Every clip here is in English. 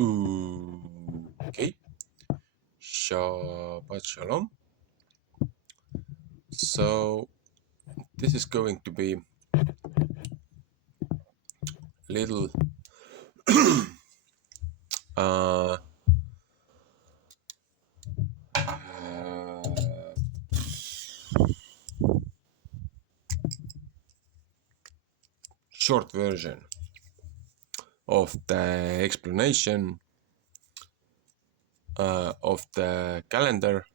Okay, Shabbat Shalom. So this is going to be little uh, short version of the explanation of the calendar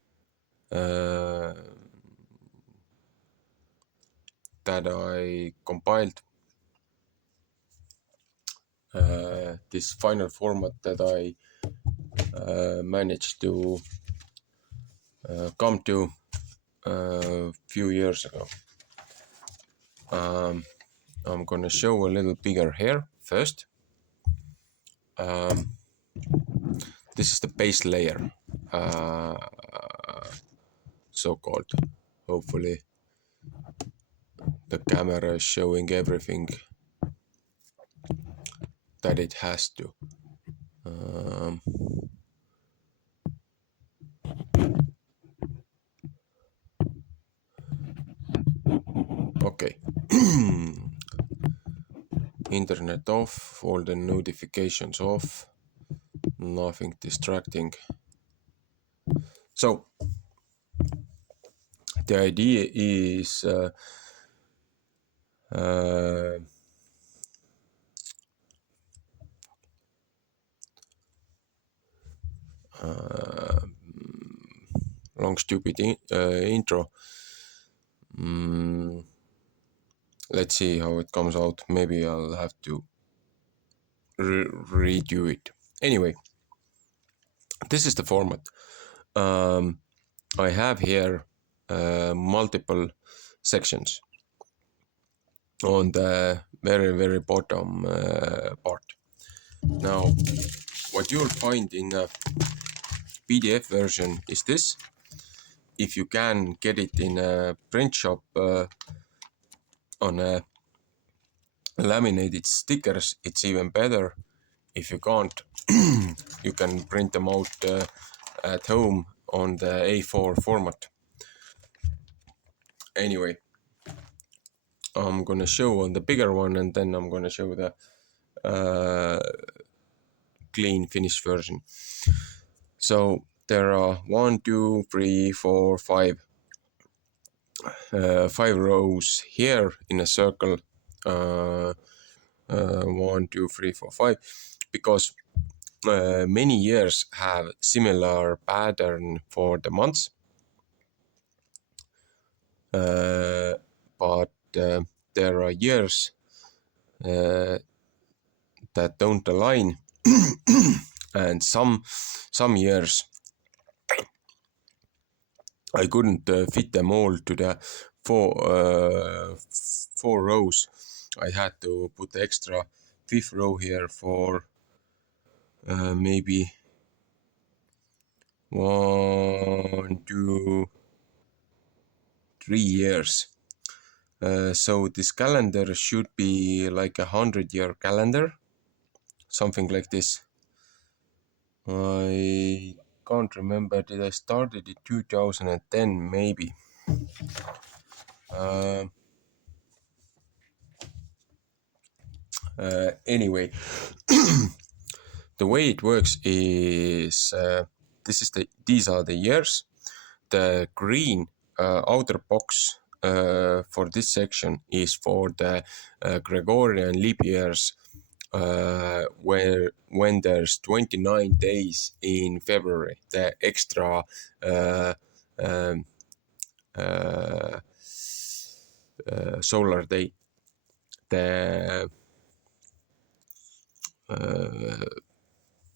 that I compiled, this final format that I managed to come to a few years ago. I'm gonna show a little bigger here first. This is the base layer, so-called. Hopefully the camera is showing everything that it has to. Okay. Internet off, all the notifications off, nothing distracting. So the idea is long stupid intro. Let's see how it comes out. Maybe I'll have to redo it. Anyway, this is the format. I have here multiple sections on the very bottom part. Now, what you'll find in a PDF version is this. If you can get it in a print shop on a laminated stickers, it's even better. If you can't, you can print them out at home on the A4 format. Anyway, I'm gonna show on the bigger one, and then I'm gonna show the clean finished version. So there are 1, 2, 3, 4, 5 rows here in a circle. 1, 2, 3, 4, 5, because many years have similar pattern for the months, but there are years that don't align, and some years I couldn't fit them all to the four rows. I had to put the extra 5th row here for maybe 1, 2, 3 years. So this calendar should be like a 100-year calendar, something like this. I can't remember, did I started in 2010 maybe. Anyway, the way it works is these are the years. The green outer box for this section is for the Gregorian leap years, when there's 29 days in February, the extra solar day.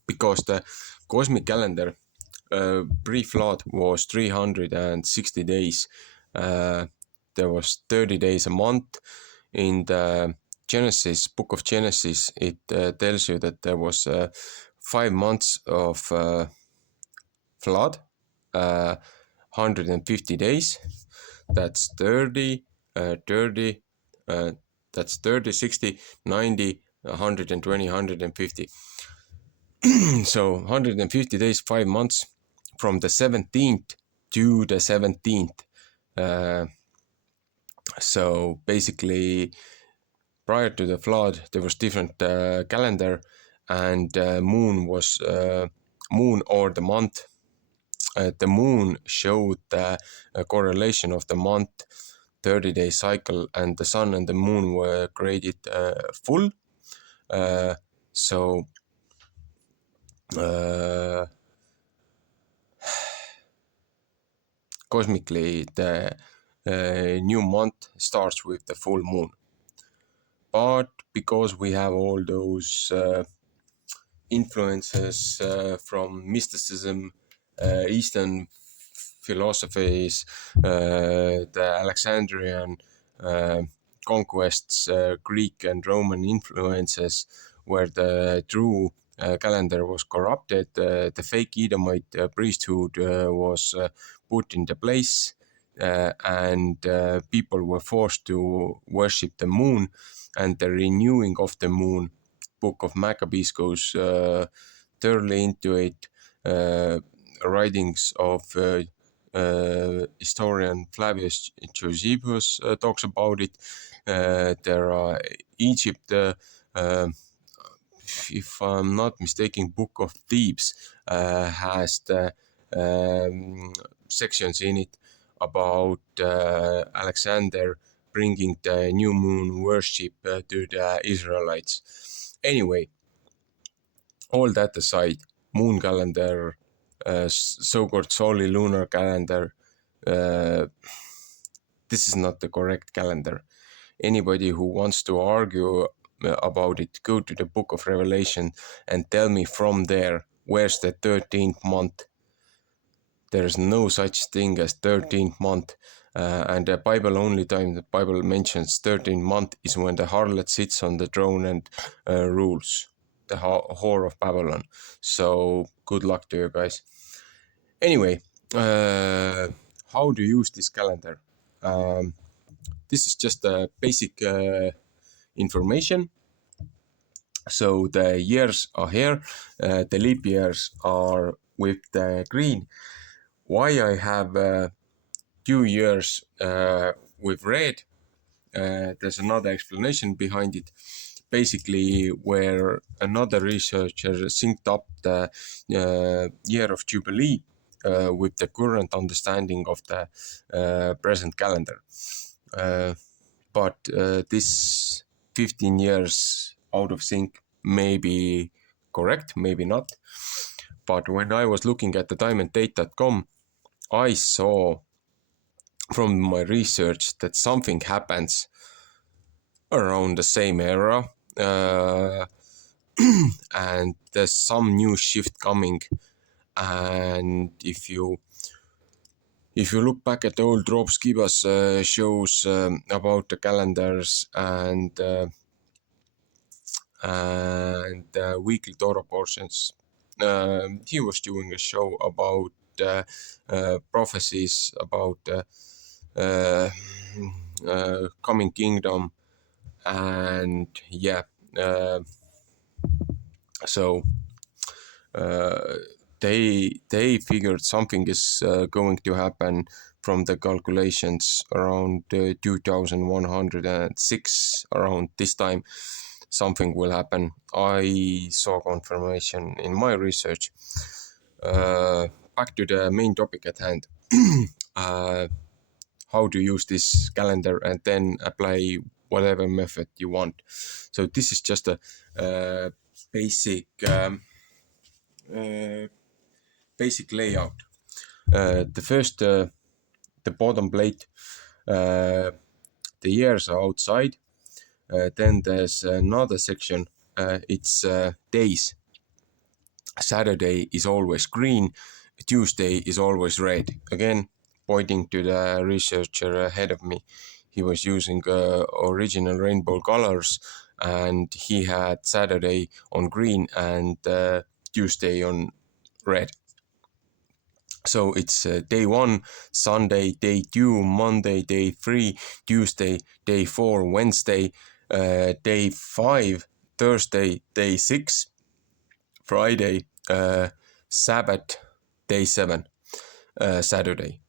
Because the cosmic calendar pre-flood was 360 days. There was 30 days a month. In the book of Genesis, it tells you that there was 5 months of flood, 150 days. That's 30, that's 30, 60, 90, 120, 150. So 150 days, 5 months, from the 17th to the 17th. So basically, prior to the flood, there was different calendar, and moon was moon or the month. The moon showed the correlation of the month, 30-day cycle, and the sun and the moon were created full. So cosmically, the new month starts with the full moon. But because we have all those influences from mysticism, Eastern philosophies, the Alexandrian conquests, Greek and Roman influences, where the true calendar was corrupted, the fake Edomite priesthood was put into place, and people were forced to worship the moon, and the renewing of the moon, Book of Maccabees goes thoroughly into it. Writings of historian Flavius Josephus talks about it. There are Egypt, if I'm not mistaken, Book of Thebes has the sections in it about Alexander bringing the new moon worship to the Israelites. Anyway, all that aside, moon calendar, so-called lunar calendar, this is not the correct calendar. Anybody who wants to argue about it, go to the Book of Revelation and tell me from there, where's the 13th month? There's no such thing as 13th month. And the Bible, only time the Bible mentions 13th month is when the harlot sits on the throne and rules, the whore of Babylon. So good luck to you guys. Anyway, how to use this calendar? This is just a basic information. So the years are here, the leap years are with the green. Why I have 2 years with red, there's another explanation behind it. Basically, where another researcher synced up the year of Jubilee with the current understanding of the present calendar. But this 15 years out of sync may be correct, maybe not. But when I was looking at the timeanddate.com, I saw from my research that something happens around the same era, and there's some new shift coming. And if you look back at the old Rōģš shows about the calendars and weekly Torah portions, he was doing a show about prophecies about coming kingdom, and so they figured something is going to happen from the calculations around 2106, around this time. Something will happen. I saw confirmation in my research. Back to the main topic at hand. How to use this calendar and then apply whatever method you want. So this is just a basic layout. The first, the bottom plate, the years are outside. Then there's another section, it's days. Saturday is always green, Tuesday is always red. Again, pointing to the researcher ahead of me. He was using original rainbow colors, and he had Saturday on green and Tuesday on red. So it's day 1, Sunday, day 2, Monday, day 3, Tuesday, day 4, Wednesday, day 5, Thursday, day 6, Friday, Sabbath, day 7, Saturday.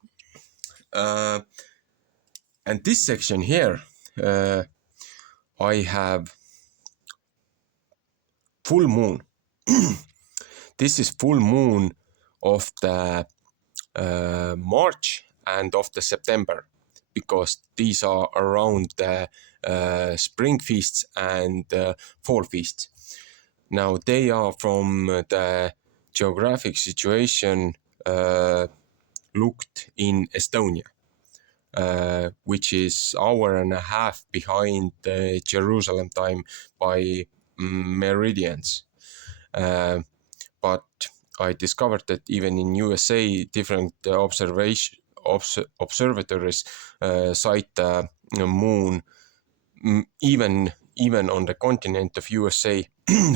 And this section here, I have full moon. This is full moon of the March and of the September, because these are around the spring feasts and fall feasts. Now they are from the geographic situation looked in Estonia, which is hour and a half behind the Jerusalem time by meridians. But I discovered that even in USA, different observatories cite the moon even on the continent of USA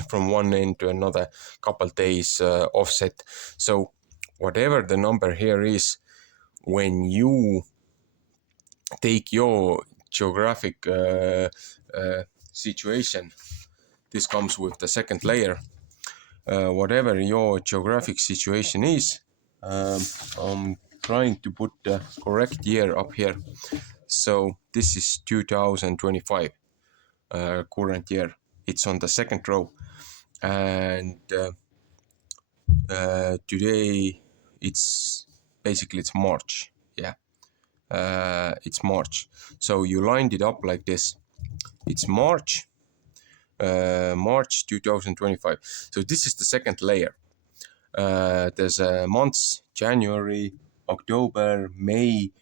from one end to another, couple days offset. So whatever the number here is, when you take your geographic situation, this comes with the second layer. Whatever your geographic situation is, I'm trying to put the correct year up here. So this is 2025, current year. It's on the second row. And today it's March. Yeah, it's March. So you lined it up like this. It's March 2025. So this is the second layer. There's months: January, October, May,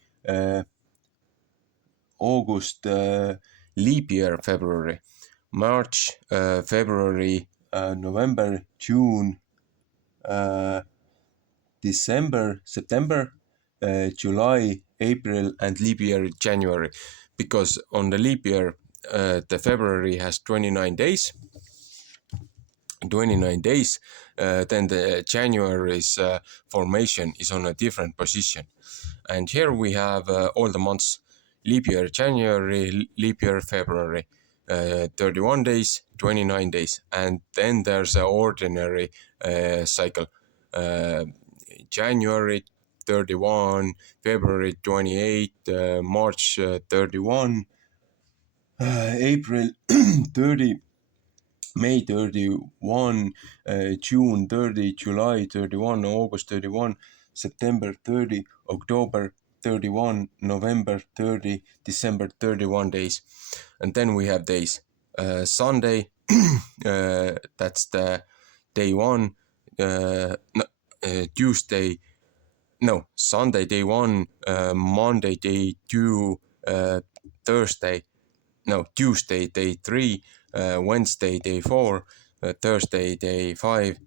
August, leap year, February, March, February, November, June, December, September, July, April, and leap year, January. Because on the leap year, the February has 29 days. Then the January's formation is on a different position. And here we have all the months: leap year January, leap year February, 31 days, 29 days. And then there's an ordinary cycle: January 31, February 28, March 31, April 30, May 31, June 30, July 31, August 31, September 30, October 31, November 30, December 31 days. And then we have days. Sunday, that's the day 1, Sunday day 1, Monday day 2, Tuesday day 3, Wednesday day 4, Thursday day 5,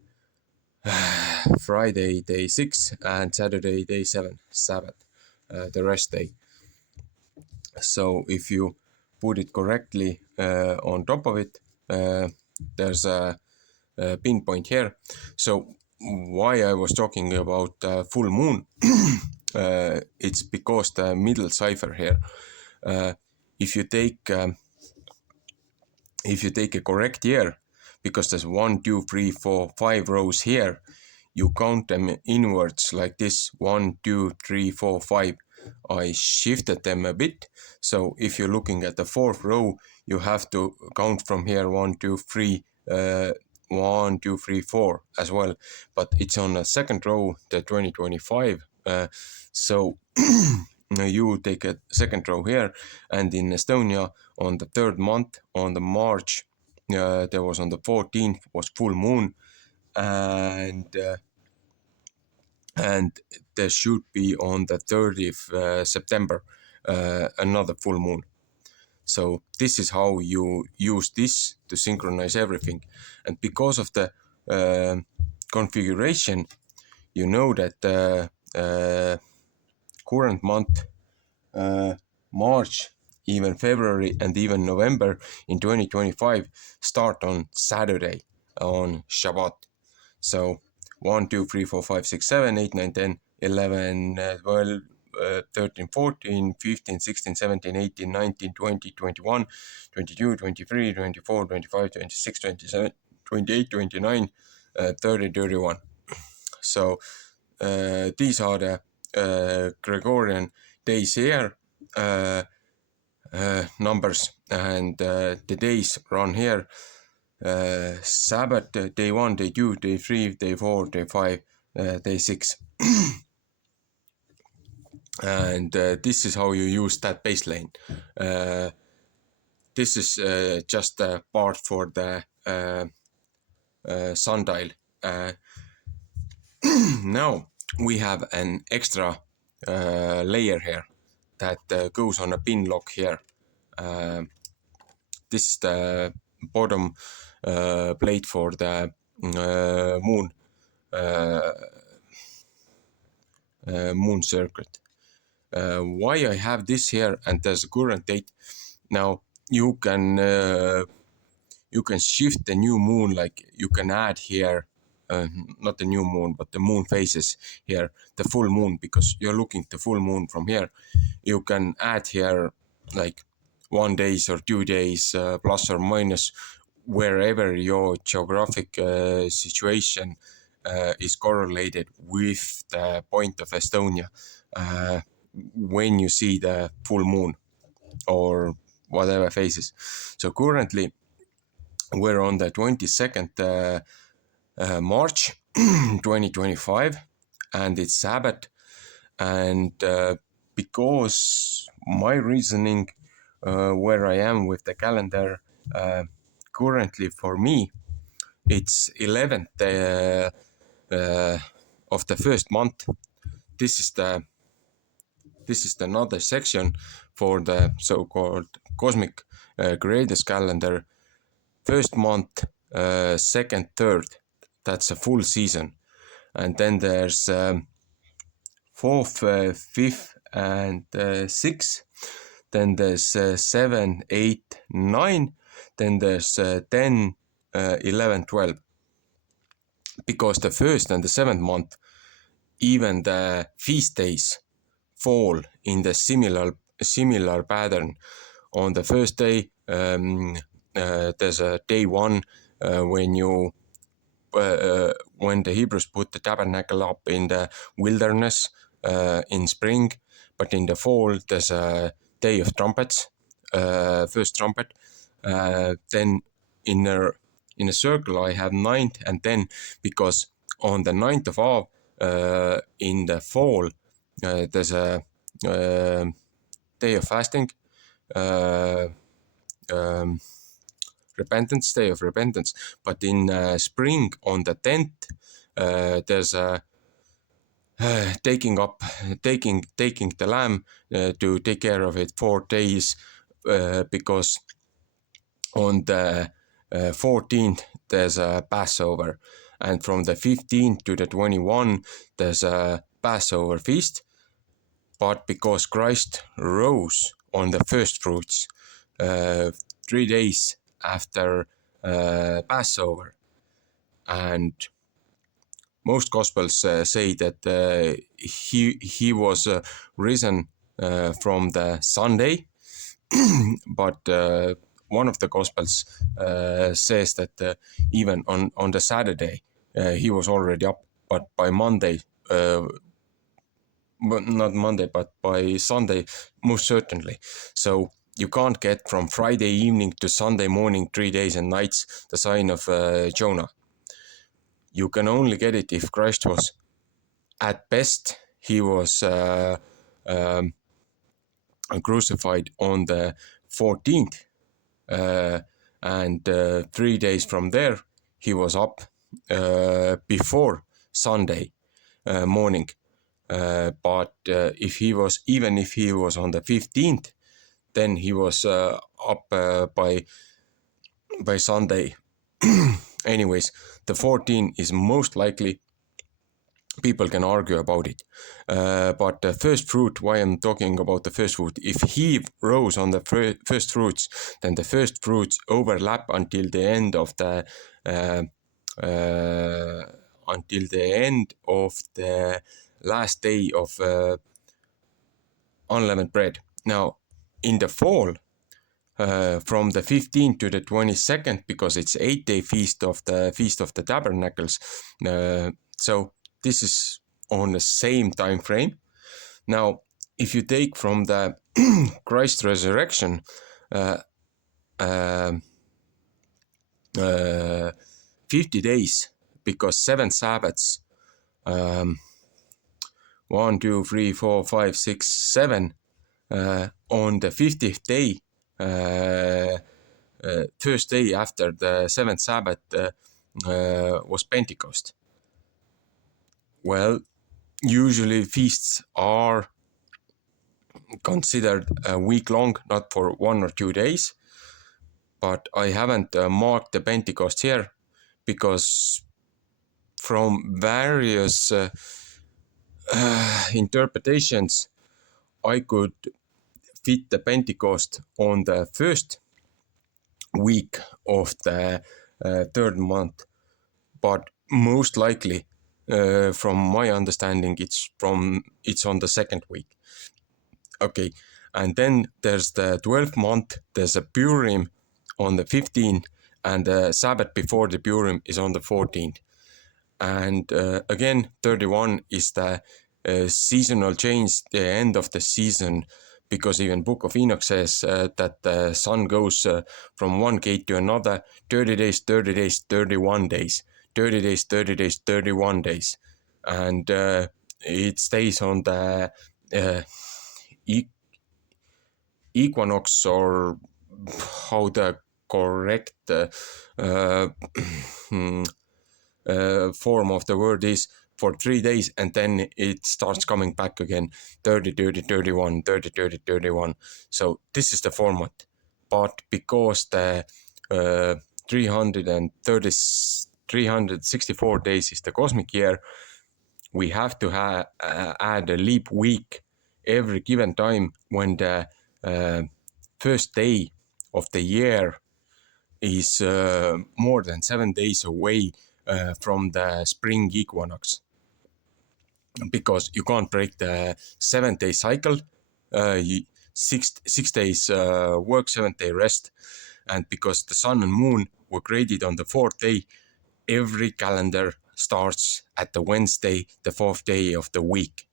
Friday day 6, and Saturday day 7, Sabbath, the rest day. So if you put it correctly on top of it, there's a pinpoint here. So why I was talking about full moon, it's because the middle cipher here, if you take a correct year, because there's 1, 2, 3, 4, 5 rows here, you count them inwards like this: 1, 2, 3, 4, 5. I shifted them a bit. So if you're looking at the 4th row, you have to count from here 1, 2, 3, 1, 2, 3, 4 as well. But it's on the 2nd row, the 2025. So you take a 2nd row here, and in Estonia on the 3rd month, on the March, there was on the 14th was full moon, and there should be on the 30th September another full moon. So this is how you use this to synchronize everything. And because of the configuration, you know that current month, March, even February, and even November in 2025 start on Saturday, on Shabbat. So 1, 2, 3, 4, 5, 6, 7, 8, 9, 10, 11, 12, 13, 14, 15, 16, 17, 18, 19, 20, 21, 22, 23, 24, 25, 26, 27, 28, 29, 30-31. So these are the Gregorian days here, numbers, and the days run here. Sabbath, day 1, day 2, day 3, day 4, day 5, day 6. And this is how you use that baseline. This is just a part for the sundial. Now we have an extra layer here that goes on a pin lock here. This is the bottom plate for the moon circuit. Why I have this here, and there's a current date. Now you can shift the new moon, like you can add here, not the new moon, but the moon phases here, the full moon, because you're looking at the full moon from here. You can add here like 1 day or 2 days, plus or minus, wherever your geographic situation is correlated with the point of Estonia when you see the full moon or whatever phases. So currently we're on the 22nd March 2025, and it's Sabbath. And because my reasoning where I am with the calendar, currently for me it's 11th of the first month. This is another section for the so-called cosmic creators calendar. First month, second, third, that's a full season. And then there's fourth, fifth, and sixth. Then there's 7, 8, 9. Then there's 10, 11, 12. Because the first and the seventh month, even the feast days fall in the similar pattern. On the first day, there's a day 1 when the Hebrews put the tabernacle up in the wilderness in spring, but in the fall there's a day of trumpets, first trumpet. Then in a circle I have 9th and 10, because on the 9th of Av in the fall there's a day of fasting, repentance, day of repentance. But in spring on the 10th there's a taking the lamb to take care of it 4 days, because on the 14th there's a Passover, and from the 15th to the 21 there's a Passover feast. But because Christ rose on the first fruits 3 days after Passover, and most Gospels say that he was risen from the Sunday, but one of the Gospels says that even on the Saturday he was already up, but by Monday, not Monday, but by Sunday, most certainly. So you can't get from Friday evening to Sunday morning 3 days and nights the sign of Jonah. You can only get it if Christ was, at best, he was crucified on the 14th, and 3 days from there he was up before Sunday morning. But if he was on the 15th, then he was up by Sunday. Anyways, the 14 is most likely. People can argue about it, but the first fruit, why I'm talking about the first fruit, if he rose on the first fruits, then the first fruits overlap until the end of the last day of unleavened bread. Now, in the fall, from the 15th to the 22nd, because it's 8-day feast of the Tabernacles. So this is on the same time frame. Now, if you take from the Christ resurrection, 50 days, because 7 Sabbaths, 1, 2, 3, 4, 5, 6, 7, on the 50th day, first day after the 7th Sabbath, was Pentecost. Well, usually feasts are considered a week long, not for 1 or 2 days, but I haven't marked the Pentecost here, because from various interpretations, I could fit the Pentecost on the first week of the third month, but most likely, from my understanding, it's on the second week. Okay, and then there's the 12th month. There's a Purim on the 15th, and the Sabbath before the Purim is on the 14th. And again, 31 is the seasonal change, the end of the season, because even Book of Enoch says that the sun goes from one gate to another, 30 days, 30 days, 31 days, 30 days, 30 days, 31 days. And it stays on the equinox, or how the correct form of the word is, for 3 days, and then it starts coming back again, 30, 30, 31, 30, 30, 31. So this is the format. But because the 364 days is the cosmic year, we have to add a leap week every given time when the first day of the year is more than 7 days away from the spring equinox. Because you can't break the 7-day cycle, 6 days work, 7-day rest. And because the sun and moon were created on the 4th day, every calendar starts at the Wednesday, the 4th day of the week.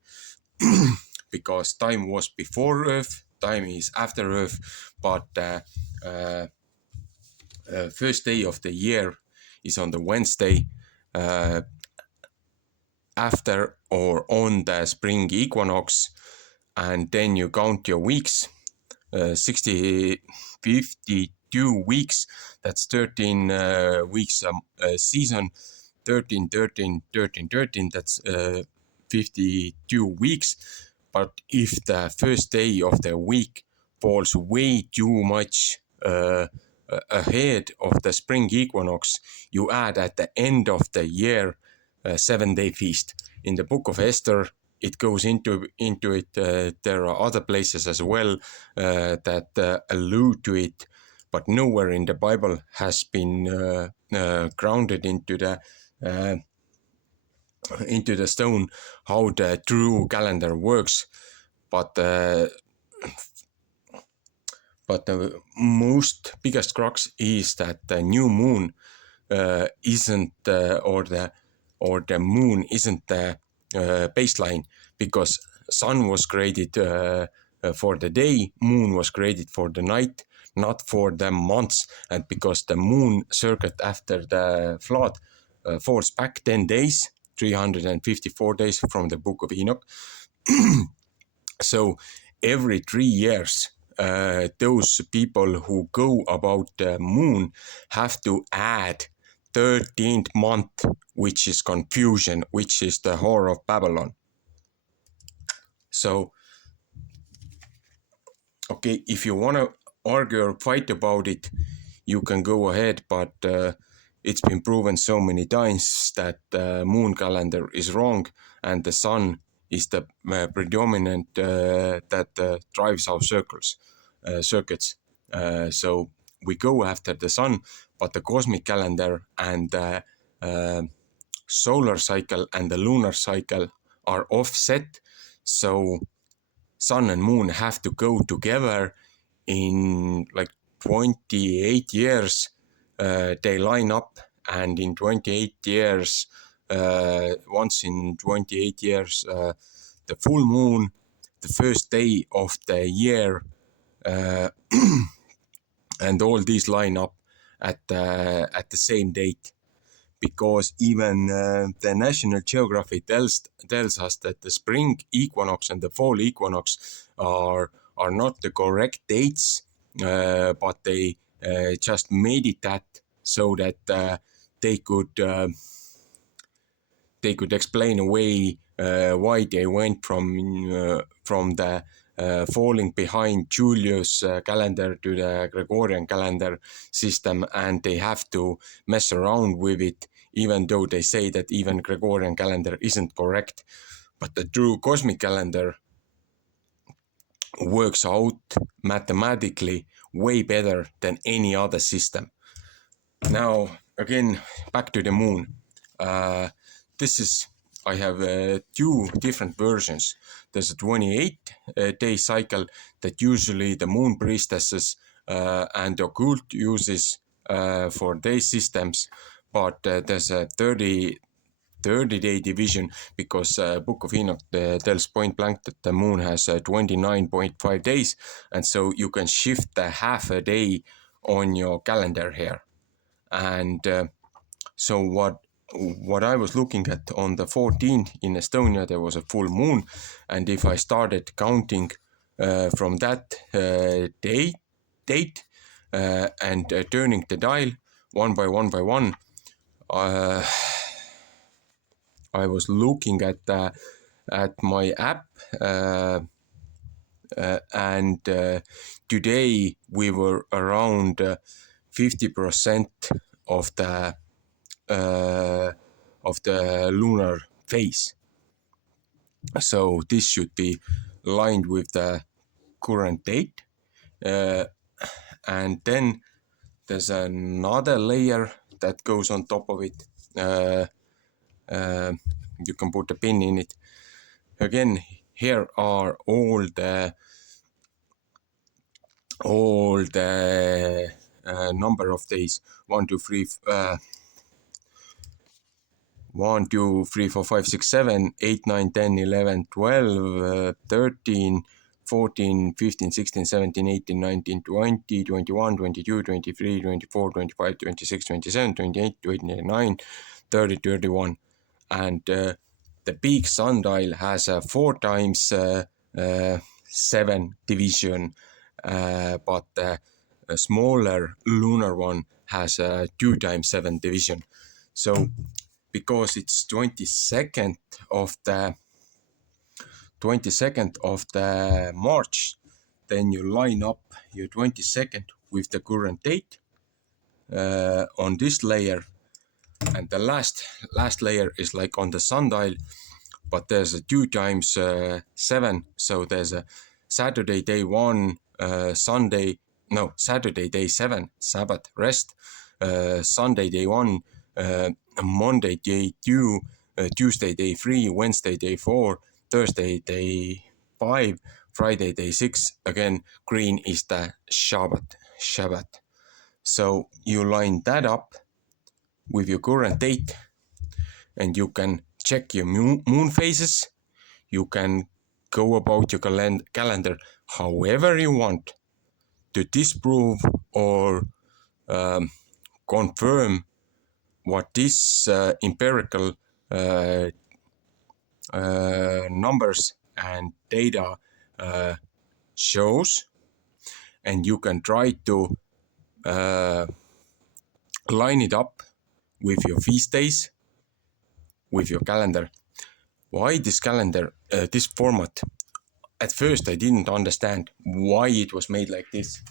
Because time was before Earth, time is after Earth, but first day of the year is on the Wednesday, after or on the spring equinox, and then you count your weeks, 52 weeks, that's 13 weeks season, 13, 13, 13, 13, that's 52 weeks. But if the first day of the week falls way too much ahead of the spring equinox, you add at the end of the year a 7-day feast. In the book of Esther, it goes into it. There are other places as well that allude to it, but nowhere in the Bible has been grounded into the stone how the true calendar works. But the most biggest crux is that the new moon isn't or the moon isn't the baseline, because sun was created for the day, moon was created for the night, not for the months. And because the moon circuit after the flood falls back 10 days, 354 days from the book of Enoch. So every 3 years, those people who go about the moon have to add 13th month, which is confusion, which is the whore of Babylon. So, okay, if you want to argue or fight about it, you can go ahead, but it's been proven so many times that the moon calendar is wrong and the sun is the predominant that drives our circuits. So we go after the sun, but the cosmic calendar and the solar cycle and the lunar cycle are offset. So sun and moon have to go together in like 28 years they line up, and in 28 years, once in 28 years, the full moon, the first day of the year, and all these line up at the same date. Because even the National Geographic tells us that the spring equinox and the fall equinox are not the correct dates, but they just made it that so that they could explain away why they went from the falling behind Julius calendar to the Gregorian calendar system, and they have to mess around with it, even though they say that even Gregorian calendar isn't correct. But the true cosmic calendar works out mathematically way better than any other system. Now, again, back to the moon. I have two different versions. There's a 28-day cycle that usually the moon priestesses and the occult uses for their systems, but there's a 30-day division, because Book of Enoch tells point blank that the moon has 29.5 days, and so you can shift the half a day on your calendar here. And so what I was looking at, on the 14th in Estonia, there was a full moon, and if I started counting from that date and turning the dial one by one, I was looking at my app, and today we were around 50% of the lunar phase. So this should be aligned with the current date. And then there's another layer that goes on top of it. You can put a pin in it. Again, here are all the number of days: 1, 2, 3, 4, 5, 6, 7, 8, 9, 10, 11, 12, 13, 14, 15, 16, 17, 18, 19, 20, 21, 22, 23, 24, 25, 26, 27, 28, 29, 30, 31. And the big sundial has a 4 times 7 division, but the smaller lunar one has a 2 times 7 division. So because it's 22nd of the March, then you line up your 22nd with the current date on this layer, and the last layer is like on the sundial, but there's a 2 times 7, so there's a Saturday day 1, Saturday day 7, Sabbath rest, Sunday day 1, Monday day 2, Tuesday day 3, Wednesday day 4, Thursday day 5, Friday day 6. Again, green is the Shabbat. So you line that up with your current date, and you can check your moon phases. You can go about your calendar however you want to disprove or confirm what this empirical numbers and data shows, and you can try to line it up with your feast days, with your calendar. Why this calendar, this format? At first I didn't understand why it was made like this.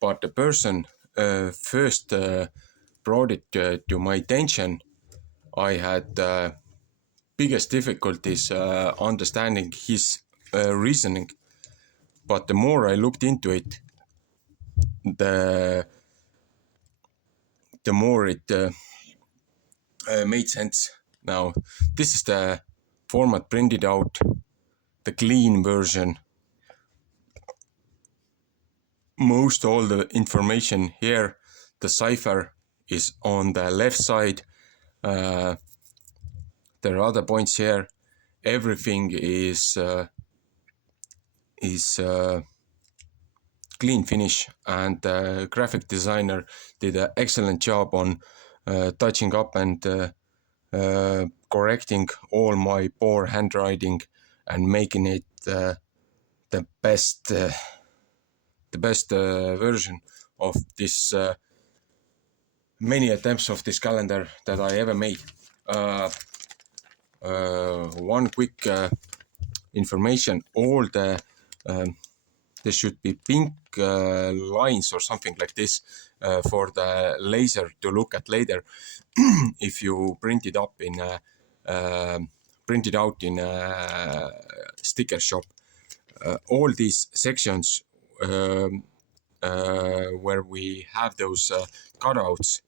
But the person first brought it to my attention. I had biggest difficulties understanding his reasoning, but the more I looked into it, the more it made sense. Now, this is the format printed out, the clean version. most all the information here. The cipher is on the left side. There are other points here. Everything is clean finish, and the graphic designer did an excellent job on touching up and correcting all my poor handwriting and making it the best version of this many attempts of this calendar that I ever made. One quick information: all the there should be pink lines or something like this for the laser to look at later. If you print it up in print it out in a sticker shop, all these sections where we have those cutouts,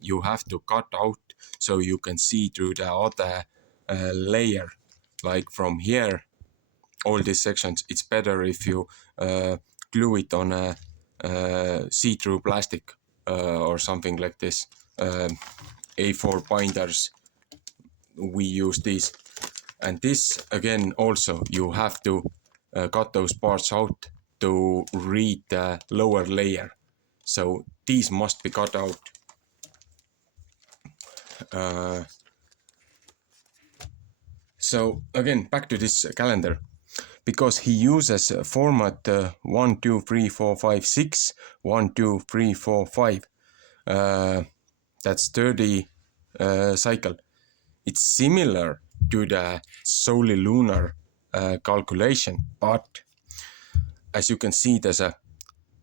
you have to cut out so you can see through the other layer. Like from here, all these sections, it's better if you glue it on a see-through plastic or something like this. A4 binders, we use these. And this again, also you have to cut those parts out to read the lower layer. So these must be cut out. So again, back to this calendar, because he uses format 1, 2, 3, 4, 5, 6, 1, 2, 3, 4, 5. That's 30 cycle. It's similar to the solely lunar calculation, but as you can see, there's a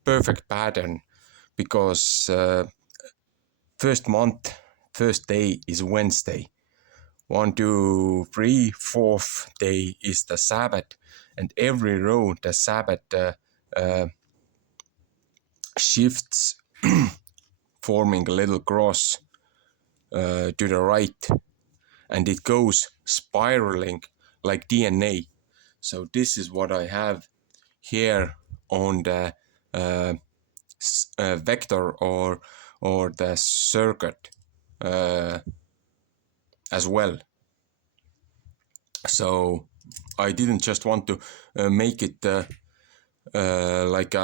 perfect pattern, because first month, first day is Wednesday. 1, 2, 3, fourth day is the Sabbath, and every row the Sabbath shifts, forming a little cross to the right, and it goes spiraling like DNA. So this is what I have here on the vector or the circuit as well. So I didn't just want to make it like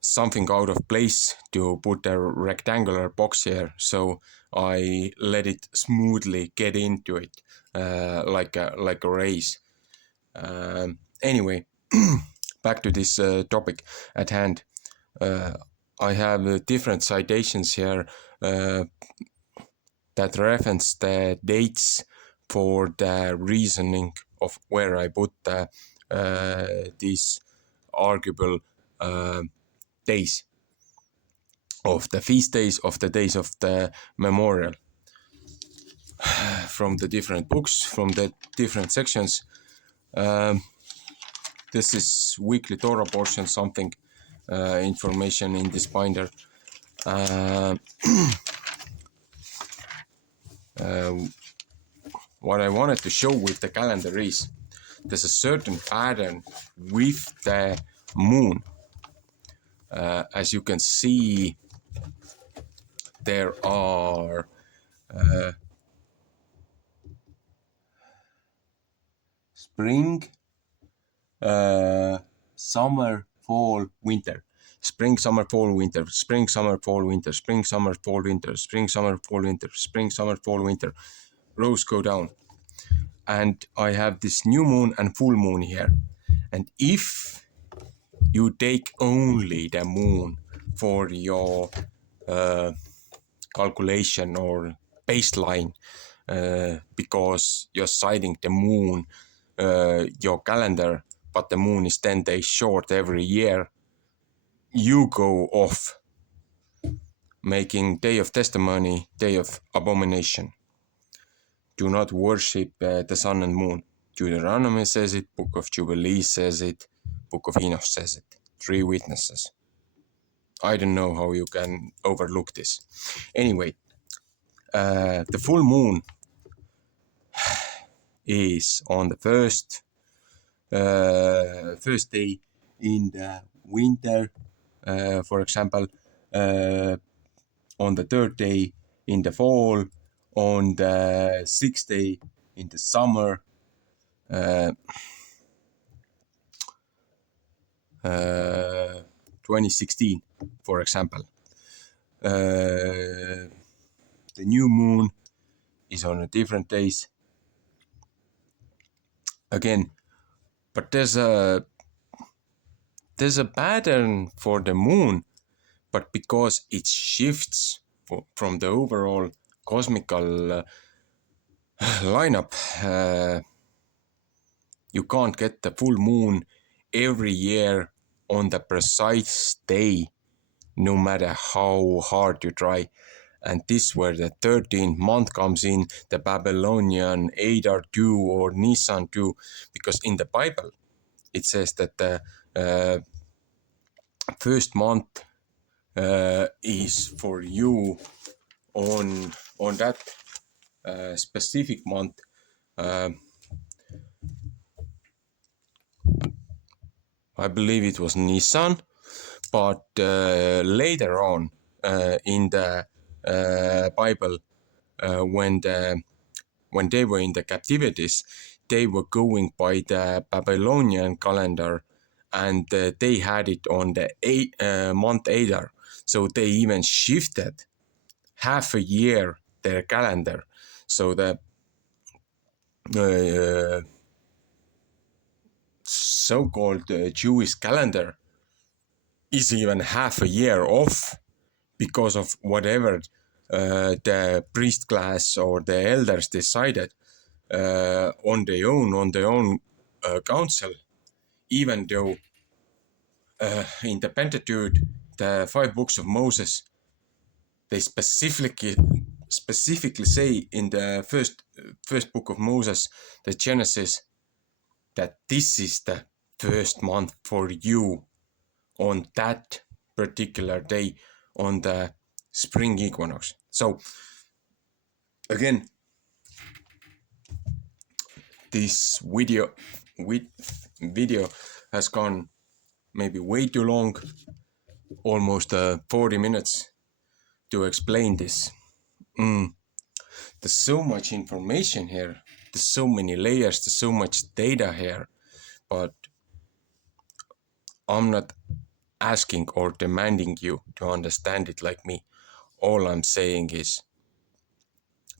something out of place to put a rectangular box here. So I let it smoothly get into it like a race. Anyway, back to this topic at hand. I have different citations here that reference the dates for the reasoning of where I put these arguable days of the feast days, of the days of the memorial, from the different books, from the different sections. This is weekly Torah portion, something information in this binder. What I wanted to show with the calendar is there's a certain pattern with the moon. As you can see, there are spring, summer, fall, winter. Spring, summer, fall, winter. Spring, summer, fall, winter. Spring, summer, fall, winter. Spring, summer, fall, winter. Spring, summer, fall, winter. Rows go down. And I have this new moon and full moon here. And if you take only the moon for your calculation or baseline, because you're citing the moon, your calendar, but the moon is 10 days short every year, you go off, making Day of Testimony, Day of Abomination. Do not worship the sun and moon. Deuteronomy says it, Book of Jubilees says it, Book of Enoch says it. 3 witnesses. I don't know how you can overlook this. Anyway, the full moon is on the first day in the winter, for example, on the 3rd day in the fall, on the 6th day in the summer. 2016, for example. The new moon is on a different days. Again, but there's a pattern for the moon, but because it shifts from the overall cosmical lineup, you can't get the full moon every year on the precise day, no matter how hard you try. And this where the 13th month comes in, the Babylonian Adar 2 or Nissan 2, because in the Bible it says that the first month is for you on that specific month. I believe it was Nissan, but later on in the Bible, when they were in the captivities, they were going by the Babylonian calendar, and they had it on the month Adar. So they even shifted half a year their calendar. So the so-called Jewish calendar is even half a year off because of whatever the priest class or the elders decided on their own council, even though in the Pentateuch, the 5 books of Moses, they specifically say in the first book of Moses, the Genesis, that this is the first month for you on that particular day on the spring equinox. So again, this video has gone maybe way too long, almost 40 minutes to explain this. There's so much information here, there's so many layers, there's so much data here, but I'm not asking or demanding you to understand it like me. All I'm saying is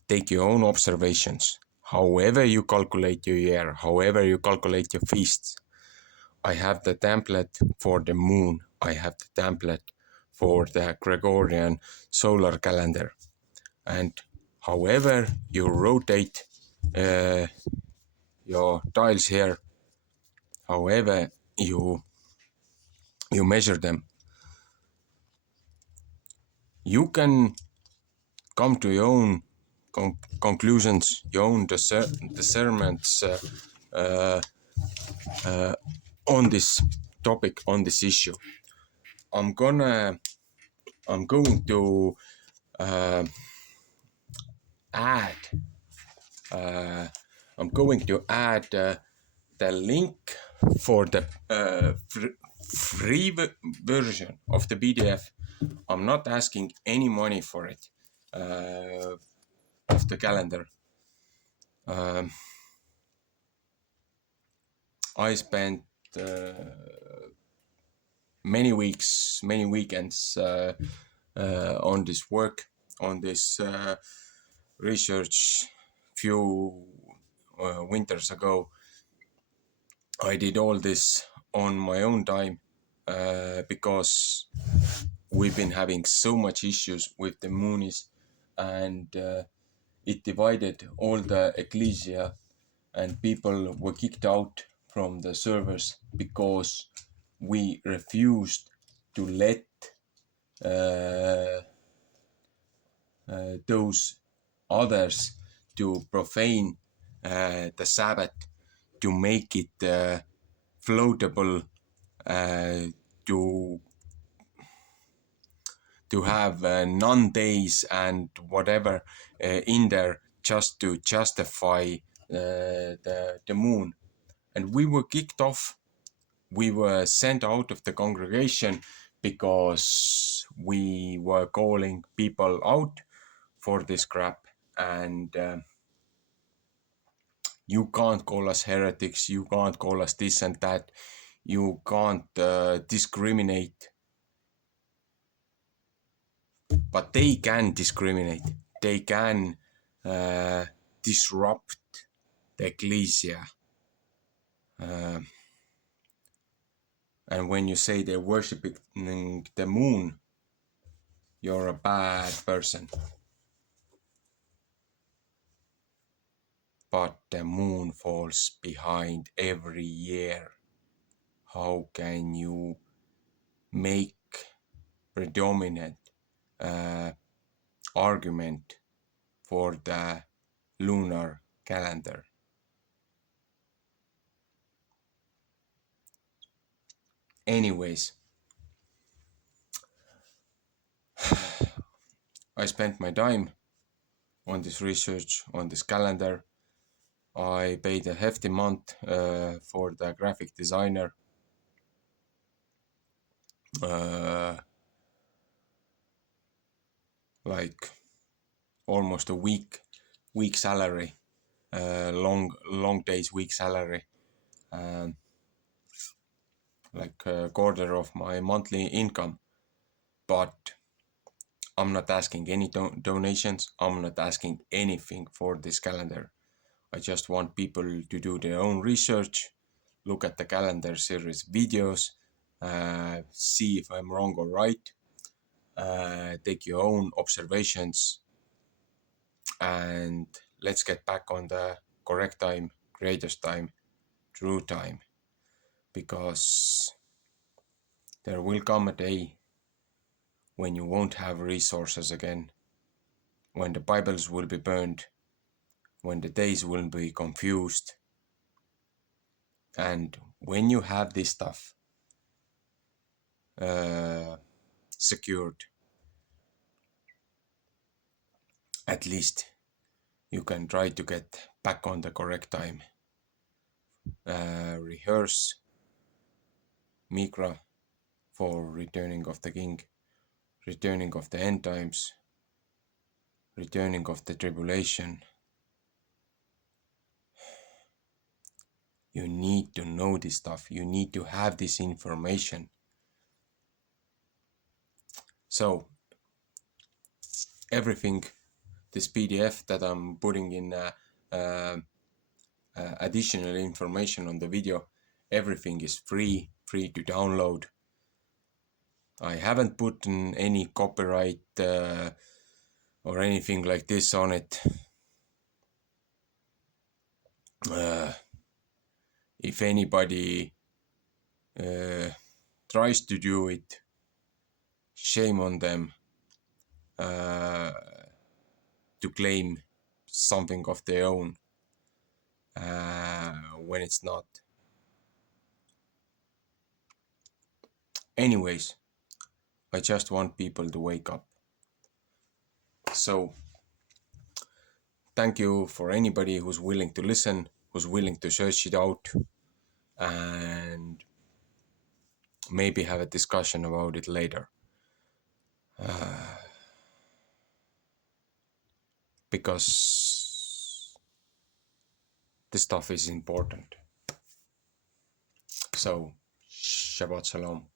take your own observations. However you calculate your year, however you calculate your feasts. I have the template for the moon. I have the template for the Gregorian solar calendar. And however you rotate your dials here, however you measure them, you can come to your own conclusions, your own discernments on this topic, on this issue. I'm going to add the link for the free version of the PDF. I'm not asking any money for it, of the calendar. I spent many weeks, many weekends on this work, on this research. Few winters ago, I did all this on my own time because we've been having so much issues with the moonies, and it divided all the ecclesia, and people were kicked out from the servers because we refused to let those others to profane the Sabbath, to make it floatable, to have non-days and whatever in there, just to justify the moon. And we were kicked off we were sent out of the congregation because we were calling people out for this crap, and you can't call us heretics, you can't call us this and that, you can't discriminate. But they can discriminate, they can disrupt the ecclesia. And when you say they're worshipping the moon, you're a bad person. But the moon falls behind every year. How can you make predominant argument for the lunar calendar? Anyways, I spent my time on this research, on this calendar. I paid a hefty amount for the graphic designer. Like almost a week salary, long days, week salary, like a quarter of my monthly income. But I'm not asking any donations, I'm not asking anything for this calendar. I just want people to do their own research, look at the calendar series videos, see if I'm wrong or right, take your own observations, and let's get back on the correct time, greatest time, true time. Because there will come a day when you won't have resources again, when the Bibles will be burned, when the days will be confused. And when you have this stuff secured, at least you can try to get back on the correct time. Rehearse Mikra for returning of the King, returning of the end times, returning of the tribulation. You need to know this stuff. You need to have this information. So everything, this PDF that I'm putting in additional information on the video, everything is free to download. I haven't put in any copyright or anything like this on it. If anybody tries to do it, shame on them to claim something of their own when it's not. Anyways, I just want people to wake up. So thank you for anybody who's willing to listen, who's willing to search it out, and maybe have a discussion about it later. Because this stuff is important. So, Shabbat Shalom.